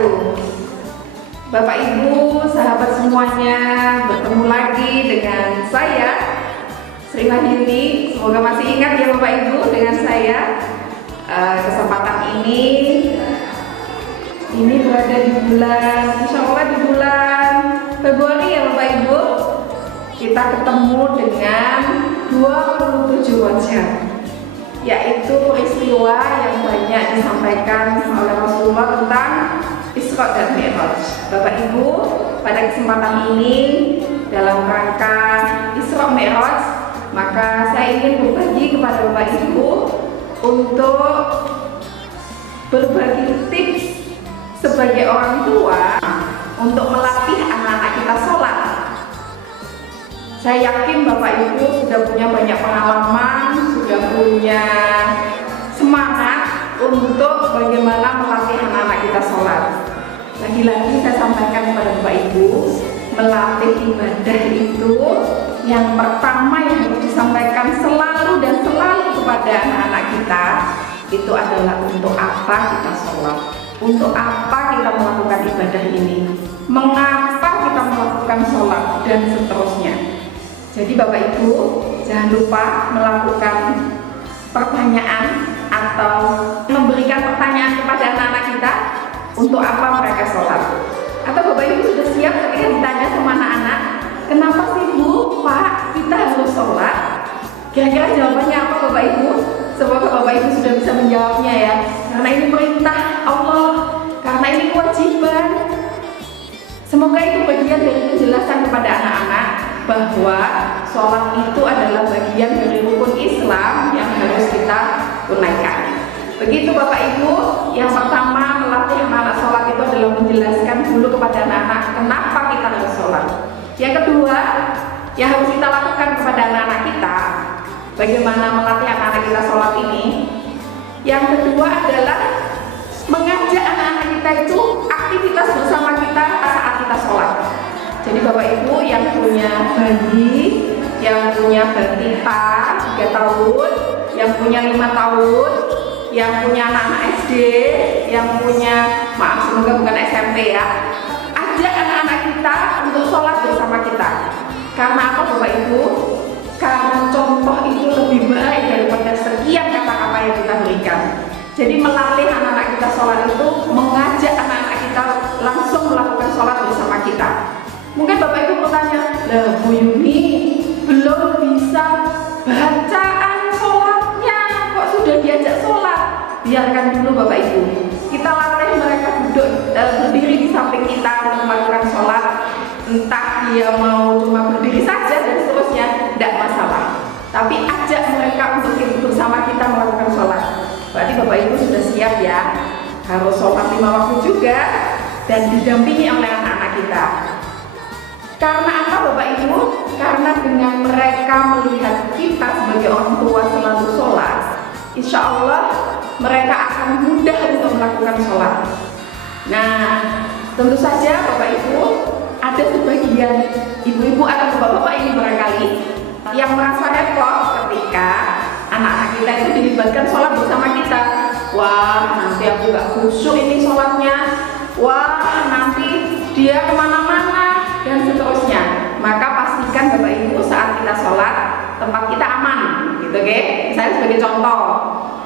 wabarakatuh. Bapak Ibu, sahabat semuanya, bertemu lagi dengan saya Sri Wahyuni. Semoga masih ingat ya Bapak Ibu dengan saya. Kesempatan ini berada di bulan, insya Allah di bulan Februari ya Bapak Ibu. Kita ketemu dengan 27 wajah, yaitu peristiwa yang banyak disampaikan oleh Rasulullah tentang Isra dan Mi'raj. Bapak Ibu, pada kesempatan ini dalam rangka Isra Mi'raj, maka saya ingin berbagi kepada Bapak Ibu untuk berbagi tips sebagai orang tua untuk melatih anak-anak kita sholat. Saya yakin Bapak Ibu sudah punya banyak pengalaman, sudah punya semangat untuk bagaimana melatih anak-anak kita sholat. Lagi-lagi saya sampaikan kepada Bapak Ibu, melatih ibadah itu yang pertama yang harus disampaikan selalu dan selalu kepada anak-anak kita, itu adalah untuk apa kita sholat, untuk apa kita melakukan ibadah ini, mengapa kita melakukan sholat, dan seterusnya. Jadi Bapak Ibu jangan lupa melakukan pertanyaan atau memberikan pertanyaan kepada anak-anak kita, untuk apa mereka sholat. Atau Bapak Ibu sudah siap ketika ditanya sama anak-anak, kenapa sih Bu, Pak, kita harus sholat? Kira-kira jawabannya apa Bapak Ibu? Semoga Bapak Ibu sudah bisa menjawabnya ya. Karena ini perintah Allah, karena ini kewajiban. Semoga itu bagian dari penjelasan kepada anak-anak bahwa sholat itu adalah bagian dari rukun Islam yang harus kita tunaikan. Begitu Bapak Ibu, yang pertama melatih anak-anak sholat itu adalah menjelaskan dulu kepada anak-anak kenapa kita harus sholat. Yang kedua, yang harus kita lakukan kepada anak-anak kita, bagaimana melatih anak-anak kita sholat ini. Yang kedua adalah mengajak anak-anak kita itu aktivitas bersama kita saat kita sholat. Jadi Bapak Ibu yang punya bayi, yang punya balita 3 tahun, yang punya 5 tahun, yang punya anak-anak SD, yang punya, maaf semoga bukan SMP ya, ajak anak-anak kita untuk sholat bersama kita. Karena apa Bapak Ibu? Karena contoh itu lebih baik daripada sekian kata-kata yang kita berikan. Jadi melatih anak-anak kita sholat itu mengajak anak-anak kita langsung melakukan sholat bersama kita. Mungkin Bapak Ibu bertanya, lah Bu Yuni belum bisa bacaan sholatnya, kok sudah diajak sholat? Biarkan dulu Bapak Ibu, kita latih mereka duduk berdiri di samping kita untuk melakukan sholat. Entah dia mau cuma berdiri saja dan seterusnya, tidak masalah. Tapi ajak mereka untuk bersama kita melakukan sholat. Berarti Bapak Ibu sudah siap ya, harus sholat 5 waktu juga dan didampingi oleh anak-anak kita. Karena apa Bapak Ibu? Karena dengan mereka melihat kita sebagai orang tua selalu sholat, insya Allah mereka akan mudah untuk melakukan sholat. Nah, tentu saja Bapak Ibu, ada sebagian ibu-ibu atau bapak-bapak ini barangkali yang merasa repot ketika anak-anak kita itu dilibatkan sholat bersama kita. Wah, nanti aku gak khusyuk ini sholatnya. Wah, nanti dia kemana-mana dan seterusnya. Maka pastikan Bapak Ibu saat kita sholat tempat kita aman, gitu, oke? Saya sebagai contoh,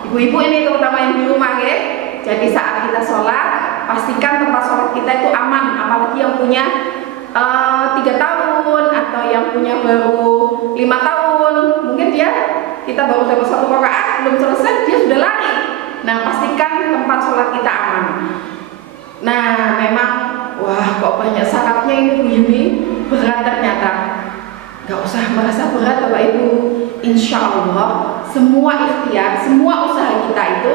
ibu-ibu ini terutama yang di rumah, oke? Jadi saat kita sholat, pastikan tempat sholat kita itu aman. Apalagi yang punya 3 tahun atau yang punya baru 5 tahun, mungkin kita baru dapat 1 rakaat belum selesai dia sudah lari. Nah, pastikan tempat sholat kita aman. Nah, memang wah kok banyak syaratnya ini Bu Yuni, berat ternyata. Gak usah merasa berat Bapak Ibu. Insya Allah semua ikhtiar, semua usaha kita itu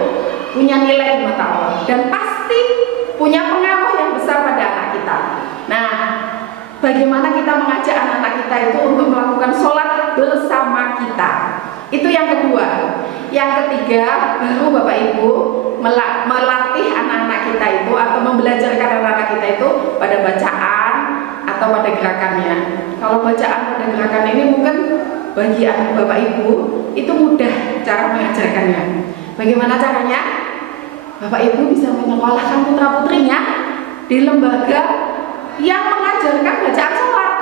punya nilai di mata Allah dan pasti punya pengaruh yang besar pada anak kita. Nah, bagaimana kita mengajak anak-anak kita itu untuk melakukan sholat bersama kita? Itu yang kedua. Yang ketiga, baru Bapak Ibu melatih anak-anak kita itu atau membelajarkan anak-anak kita itu pada bacaan atau pada gerakannya. Kalau bacaan pada gerakan ini mungkin bagi anak Bapak Ibu itu mudah cara mengajarkannya. Bagaimana caranya? Bapak Ibu bisa menyekolahkan putra-putrinya di lembaga yang mengajarkan bacaan sholat.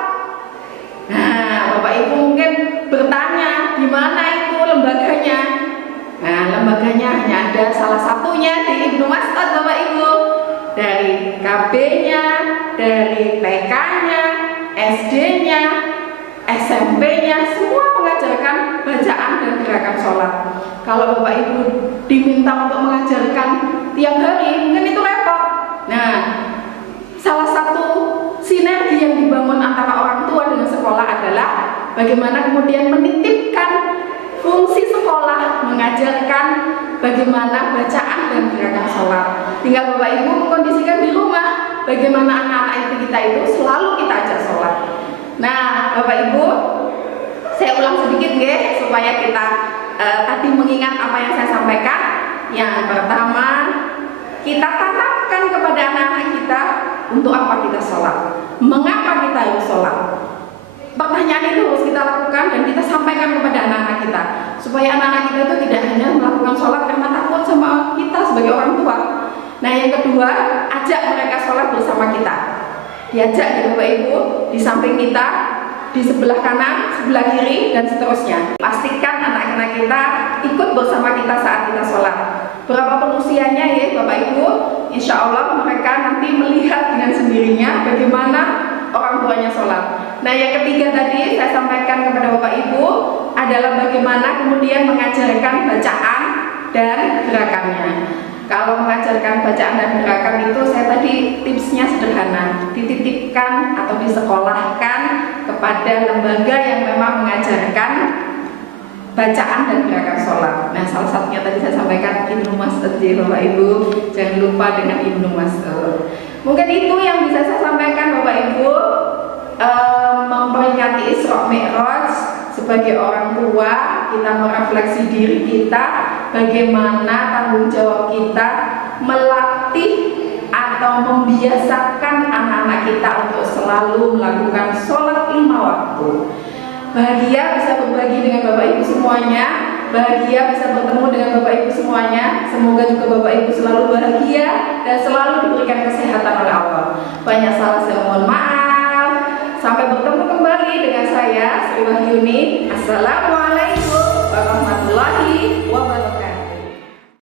Nah, Bapak Ibu mungkin bertanya, di mana itu lembaganya? Nah, lembaganya hanya ada salah satunya di Ibnu Mas'ud, Bapak Ibu. Dari KB-nya, dari TK-nya, SD-nya, SMP-nya, semua mengajarkan bacaan dan gerakan sholat. Kalau Bapak Ibu diminta untuk mengajarkan tiap hari, mungkin itu repot. Nah, salah satu sinergi yang dibangun antara orang tua dengan sekolah adalah bagaimana kemudian menitipkan fungsi sekolah mengajarkan bagaimana bacaan dan gerakan sholat. Tinggal Bapak Ibu mengkondisikan di rumah bagaimana anak-anak kita itu selalu kita ajak sholat. Nah, Bapak Ibu, saya ulang sedikit ya supaya kita tadi mengingat apa yang saya sampaikan. Yang pertama, kita tanamkan kepada anak-anak kita untuk apa kita sholat, mengapa kita harus sholat. Pertanyaan itu harus kita lakukan dan kita sampaikan kepada anak-anak kita, supaya anak-anak kita itu tidak hanya melakukan sholat karena takut sama kita sebagai orang tua. Nah, yang kedua, ajak mereka sholat bersama kita. Diajak ya Bapak Ibu, di samping kita, di sebelah kanan, sebelah kiri, dan seterusnya. Pastikan anak-anak kita ikut bersama kita saat kita sholat. Berapapun usianya ya Bapak Ibu, insya Allah mereka nanti melihat dengan sendirinya bagaimana orang tuanya sholat. Nah, yang ketiga tadi saya sampaikan kepada Bapak Ibu adalah bagaimana kemudian mengajarkan bacaan dan gerakannya. Kalau mengajarkan bacaan dan gerakan itu saya tadi tipsnya sederhana, dititipkan atau disekolahkan kepada lembaga yang memang mengajarkan bacaan dan gerakan sholat. Nah, salah satunya tadi saya sampaikan Ibnu Mas'ud ya Bapak Ibu, jangan lupa dengan Ibnu Mas'ud. Mungkin itu yang bisa saya sampaikan Bapak Ibu, memperingati Isra Mi'raj sebagai orang tua, kita merefleksi diri kita, bagaimana tanggung jawab kita melatih atau membiasakan anak-anak kita untuk selalu melakukan sholat 5 waktu. Bahagia bisa berbagi dengan Bapak Ibu semuanya, bahagia bisa bertemu dengan Bapak Ibu semuanya. Semoga juga Bapak Ibu selalu bahagia dan selalu diberikan kesehatan oleh Allah. Banyak salah saya mohon maaf. Sampai bertemu kembali dengan saya Sri Wahyuni. Assalamualaikum warahmatullahi wabarakatuh.